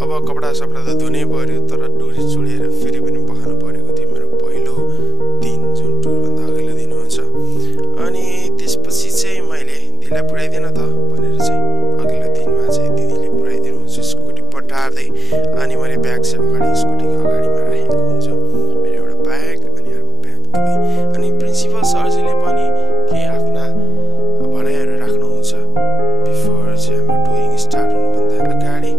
अब कपडा सपडा त धुनै पर्यो तर डोरी चुडेर फेरि पनि पखाल्नु परेको थियो मेरो पहिलो दिन जुन टुरभन्दा अघिल्लो दिन हुन्छ। अनि त्यसपछि चाहिँ मैले दिदीलाई पुऱ्याइदिन त भनेर चाहिँ अघिल्लो दिनमा चाहिँ दिदीले पुऱ्याइदिनु हुन्छ स्कुटी पटार्दै। अनि मैले ब्याग चाहिँ अगाडि स्कुटीको अगाडिमा राखेको हुन्छ, मेरो एउटा ब्याग अनि अर्को ब्याग दुवै। अनि प्रिन्सिपल सरजीले पनि केही आफ्ना भनाइहरू राख्नुहुन्छ बिफोर चाहिँ हाम्रो टुरिङ स्टार्ट हुनुभन्दा अगाडि।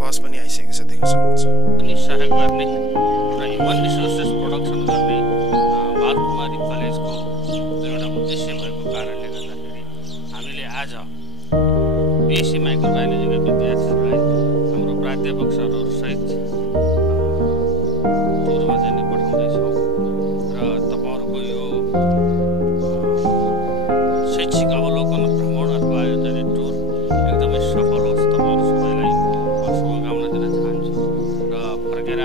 बस पनि आइसकेको छ, देख्न सक्नुहुन्छ। अनि सहयोग गर्ने र ह्युमन रिसोर्सेस प्रोडक्सन गर्ने बालकुमारी कलेजको एउटा उद्देश्य भएको कारणले गर्दाखेरि हामीले आज बिएससी माइक्रोबायोलोजीका विद्यार्थीहरूलाई हाम्रो प्राध्यापक सरहरूसहित टुरमा चाहिँ पठाउँदैछौँ र तपाईँहरूको यो शैक्षिक अवलोकन भ्रमण अथवा आयोजन टुर एकदमै सफल होस्। तपाईँहरू सबैलाई शुभकामना दिन चाहन्छु र फर्केर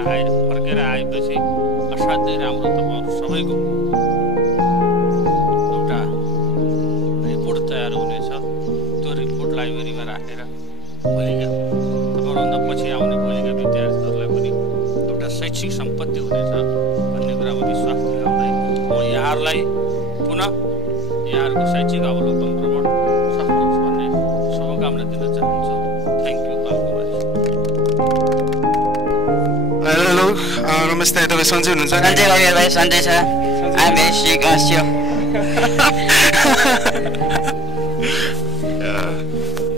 आएपछि असाध्यै राम्रो तपाईँहरू सबैको एउटा रिपोर्ट तयार हुनेछ। त्यो रिपोर्ट लाइब्रेरीमा राखेर भोलिका तपाईँहरूभन्दा पछि आउने भोलिका विद्यार्थीहरूलाई पनि एउटा शैक्षिक सम्पत्ति हुनेछ भन्ने कुरामा विश्वास दिलाउँदै म यहाँहरूलाई पुनः यहाँहरूको शैक्षिक अवलोकन भ्रमण सफल होस् भन्ने शुभकामना दिन चाहन्छु। Thank you Balkumari. हेलो नमस्ते, तपाईँ सन्चै हुनुहुन्छ? सन्चै हो भाइ, सन्चै छ। आइ एम भेरी सिक अस्यो।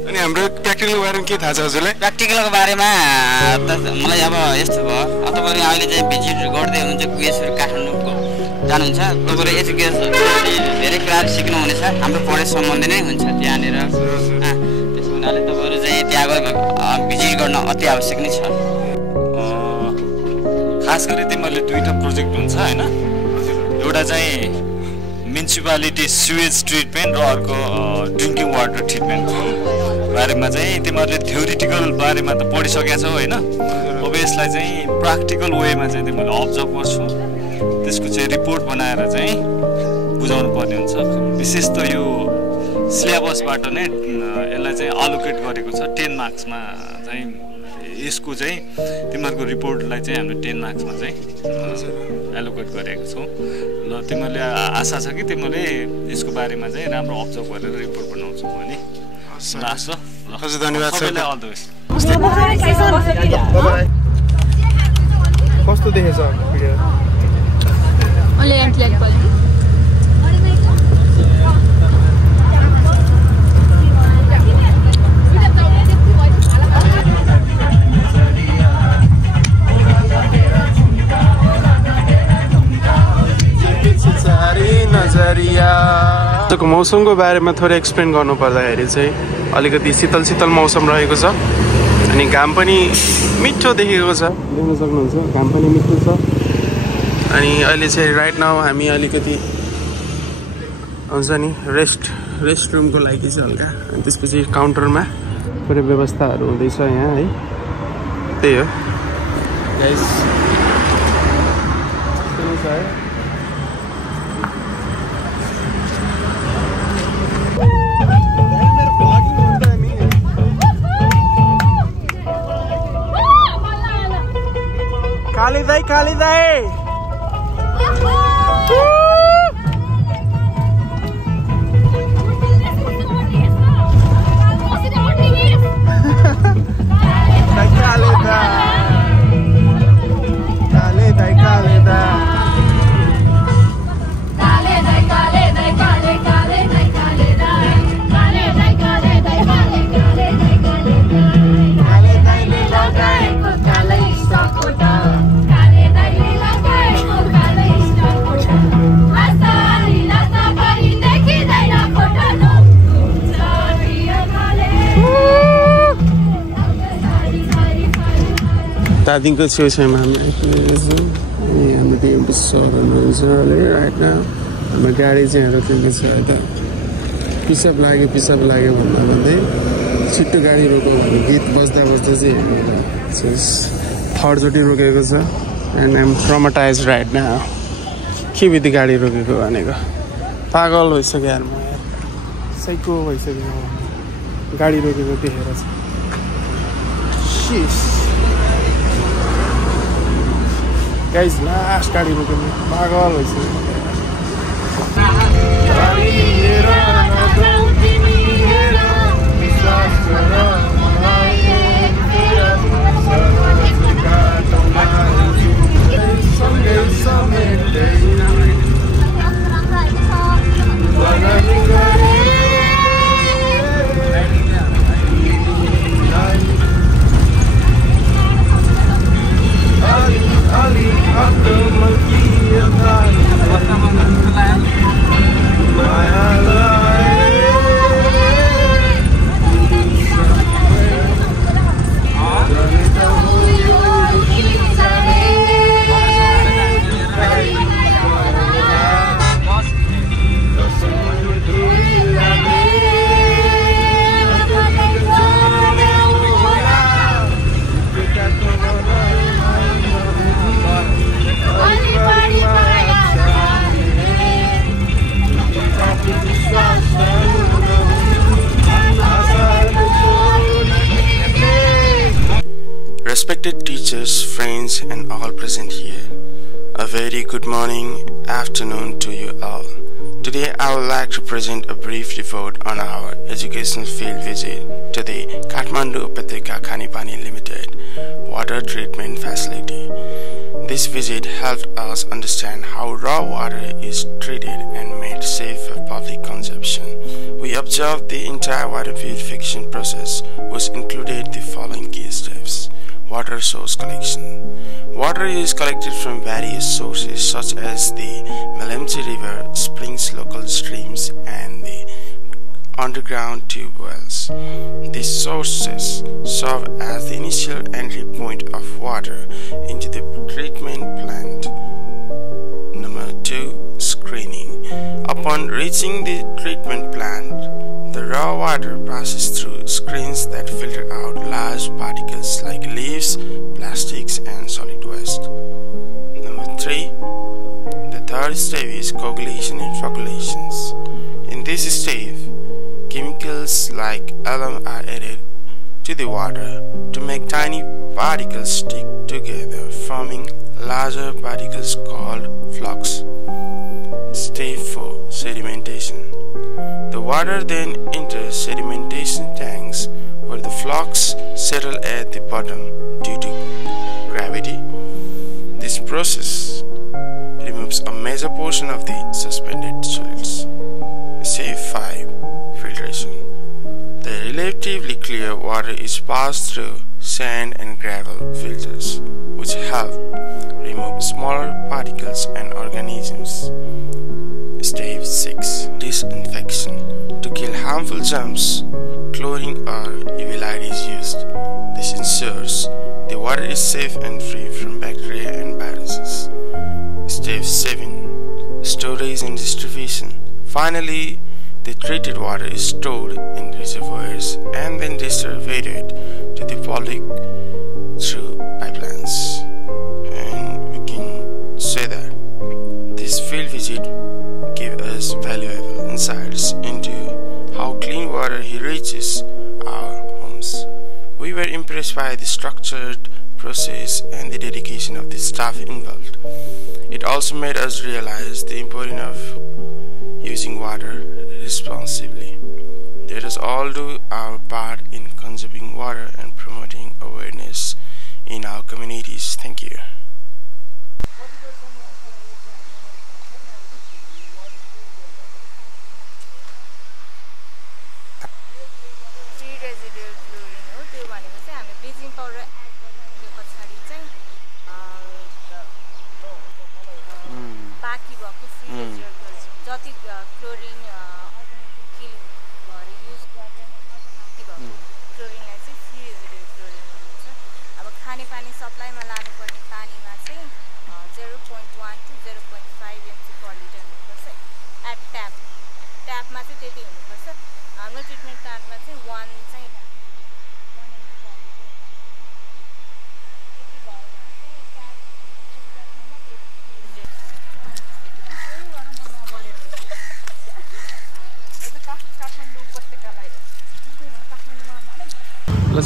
अनि हाम्रो प्र्याक्टिकलको बारेमा के थाहा छ हजुरलाई? प्र्याक्टिकलको बारेमा त मलाई अब यस्तो भयो, अब तपाईँहरू अहिले चाहिँ भिजिट गर्दै हुनुहुन्छ कुएसहरू काठमाडौँको जानुहुन्छ, तपाईँहरू एजुकेसन धेरै कुराहरू सिक्नुहुनेछ। हाम्रो पढाइ सम्बन्धी नै हुन्छ त्यहाँनिर। त्यसो हुनाले तपाईँहरू चाहिँ त्यहाँ गएर भिजिट गर्न अति आवश्यक नै छ। खास गरी तिमीहरूले दुईवटा प्रोजेक्ट हुन्छ होइन, एउटा चाहिँ म्युनिसिपालिटी सुवेज ट्रिटमेन्ट र अर्को ड्रिङ्किङ वाटर ट्रिटमेन्ट बारेमा चाहिँ तिमीहरूले थ्योरिटिकल बारेमा त पढिसकेका छौ होइन। अब यसलाई चाहिँ प्र्याक्टिकल वेमा चाहिँ तिमीहरूले अब्जर्भ गर्छौ, त्यसको चाहिँ रिपोर्ट बनाएर चाहिँ बुझाउनु पर्ने हुन्छ। विशेष त यो सिलेबसबाट नै यसलाई चाहिँ अलोकेट गरेको छ 10 मार्क्समा चाहिँ। यसको चाहिँ तिमीहरूको रिपोर्टलाई चाहिँ हामीले 10 मार्क्समा चाहिँ एलोकेट गरेको छौँ। ल तिमीहरूले आशा छ कि तिमीहरूले यसको बारेमा चाहिँ राम्रो अब्जर्भ गरेर रिपोर्ट बनाउँछौ भने लास्ट। हजुर धन्यवाद सर। All the best. कस्तो देखेछ भिडियो? मौसमको बारेमा थोरै एक्सप्लेन गर्नु पर्दाखेरि चाहिँ अलिकति शीतल शीतल मौसम रहेको छ अनि घाम पनि मिठो देखेको छ, देख्न सक्नुहुन्छ घाम पनि मिठो छ। अनि अहिले चाहिँ राइट नाउ हामी अलिकति हुन्छ नि रेस्ट रुमको लागि चाहिँ हल्का, अनि त्यसपछि काउन्टरमा पुरै व्यवस्थाहरू हुँदैछ यहाँ है। त्यही हो गाइस, काली दाई दार्जिलिङको छेउछाउमा हाम्रो त्यो सर हुनुहुन्छ राइट नाउ। हाम्रो गाडी चाहिँ रोकेको छ यता, पिसाब लाग्यो भन्दै छिट्टो गाडी रोक्यो भने गीत बज्दा चाहिँ थर्डचोटि रोकेको छ। And I'm traumatise right now. के बित्ति गाडी रोकेको भनेको पागल भइसक्यो यार, म साइको भइसक्यो गाडी रोकेको देखेर चाहिँ। Sheesh. Guys, last गाडी रोक्नु पागल भइसक्यो Respected teachers, friends, and all present here, a very good morning, afternoon to you all. Today I would like to present a brief report on our educational field visit to the Kathmandu Upatyaka Khanipani Limited water treatment facility. This visit helped us understand how raw water is treated and made safe for public consumption. We observed the entire water purification process, which included the following key steps. Water source collection. Water is collected from various sources such as the Melamchi River, springs, local streams, and the underground tube wells. These sources serve as the initial entry point of water into the treatment plant. Number 2. Screening. Upon reaching the treatment plant, the raw water passes through screens that filter out large particles like leaves, plastics, and solid waste. Number 3. The third step is coagulation and floculations. In this step, chemicals like alum are added to the water to make tiny particles stick together, forming larger particles called flocks. Step 4. Sedimentation. The water then enters sedimentation tanks where the flocks settle at the bottom due to gravity. This process removes a major portion of the suspended solids. Step 5. Filtration. The relatively clear water is passed through sand and gravel filters, which help remove smaller particles and organisms. Step 6. Disinfection. To kill harmful germs, chlorine or UV light is used. This ensures the water is safe and free from bacteria and viruses. Step 7. Storage and distribution. Finally, the treated water is stored in reservoirs and then distributed to the public through pipelines. And we can say that this field visit gave us valuable insights into how clean water reaches our homes. We were impressed by the structured process and the dedication of the staff involved. It also made us realize the importance of using water responsibly. Let us all do our part in conserving water and promoting awareness in our communities. Thank you.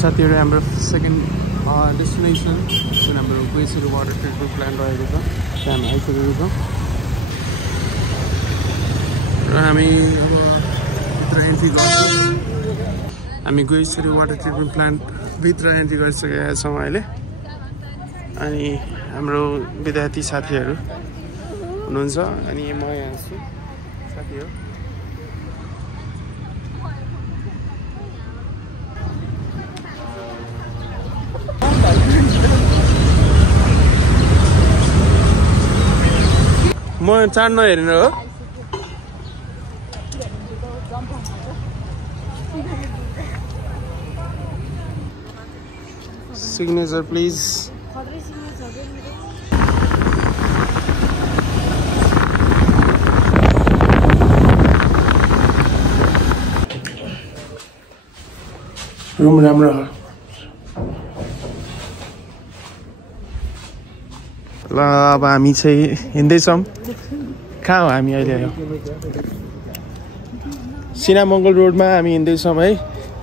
साथीहरु हाम्रो second destination जुन हाम्रो गुइसरी water treatment plant रहेको छ त्यहाँ हामी आइपुगेको छौँ र हामी अब भित्र एन्ट्री गर्छौँ हामी गुइसरी वाटर ट्रिटमेन्ट प्लान्ट भित्र एन्ट्री गरिसकेका छौँ अहिले अनि हाम्रो विद्यार्थी साथीहरु हुनुहुन्छ अनि म यहाँ छु साथी हो म चाड नहेरेन हो सिग्नेचर प्लिज रुम राम्रो हो ल अब हामी चाहिँ हिँड्दैछौँ कहाँ हो हामी अहिले सिनामङ्गल रोडमा हामी हिँड्दैछौँ है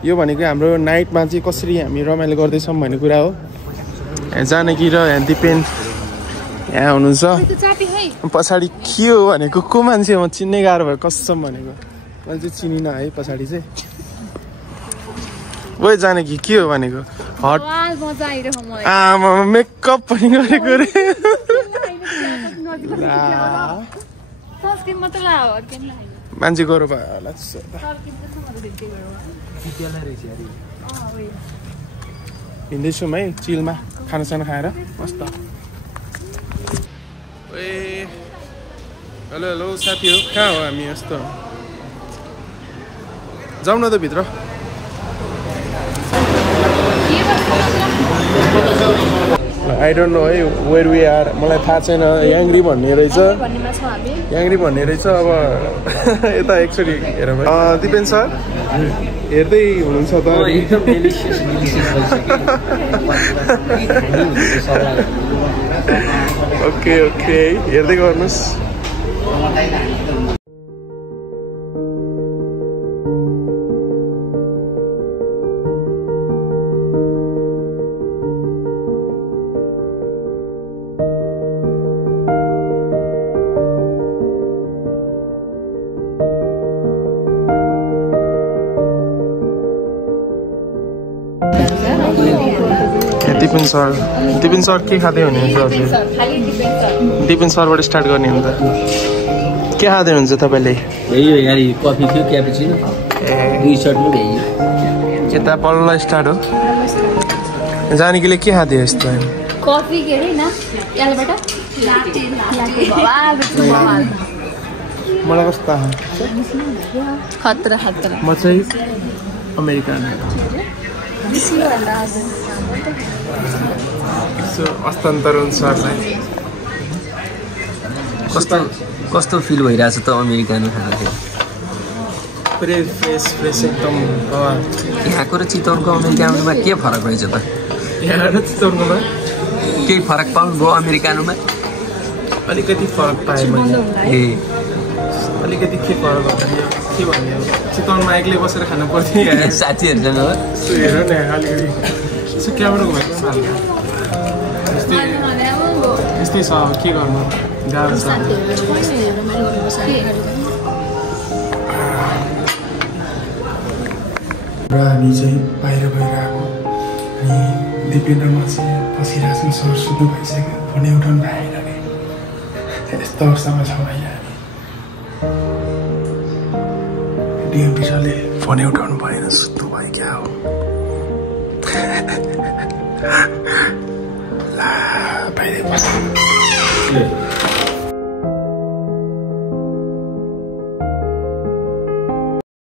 यो भनेको हाम्रो नाइटमा चाहिँ कसरी हामी रमाइलो गर्दैछौँ भन्ने कुरा हो जानकी र यहाँ दिपेन यहाँ हुनुहुन्छ पछाडि के हो भनेको को मान्छे म चिन्नै गाह्रो भयो कसम भनेको मैले चाहिँ चिनिनँ है पछाडि चाहिँ ओ जानकी के हो भनेको हट आमा मेकअप पनि गरेको रे मान्छे गरो भयो हिँड्दैछौँ है चिलमा खानासाना खाएर मस्त ए हेलो हेलो साथी हो कहाँ हो हामी यस्तो जाउँ न त भित्र आई डोन्ट नो है वेयर वी आर मलाई थाहा छैन याङ्ग्री भन्ने रहेछ याङ्ग्री भन्ने रहेछ अब यता एकचोटि हेरौँ दिपेन सर हेर्दै हुनुहुन्छ त ओके ओके हेर्दै गर्नुहोस् दिपेन सर के खाँदै हुनुहुन्छ दिपेन सरबाट स्टार्ट गर्ने हो त के खाँदै हुनुहुन्छ तपाईँले कफी थियो क्यापुचिनो 2 सर्ट पनि भ्याइयो यता पल्ल स्टार्ट हो जानकीले के खाँदै यस्तो कफी के हैन यालबाट मलाई कस्तो खतरा खतरा म चाहिँ अमेरिकन हस्तान्तरण सरलाई कस्तो फिल भइरहेछ त अमेरिकानो खाँदाखेरि फ्रेस एकदम यहाँको र चितवनको अमेरिकानोमा के फरक रहेछ त यहाँ र चितवनकोमा केही फरक पाउनुभयो अमेरिकानोमा अलिकति फरक पाएँ मैले ए अलिकति के फरक भन्यो के भन्ने चितवनमा एक्लै बसेर खानु पर्थ्यो साथीहरूसँग हेर न अलिकति यसो क्यामेरा घुमाएको यस्तै छ के गर्नु गाह्रो छ र हामी चाहिँ बाहिर गइरहेको अनि दिपेन्द्रमा चाहिँ बसिरहेछौँ सर सुत्नु भइसक्यो फोनै उठाउनु भएन कि यस्तो अवस्थामा छौँ अहिले डिएमपी सरले फोनै उठाउनु भएन सुत्नु भयो क्या हो ला बाहिर बस्नु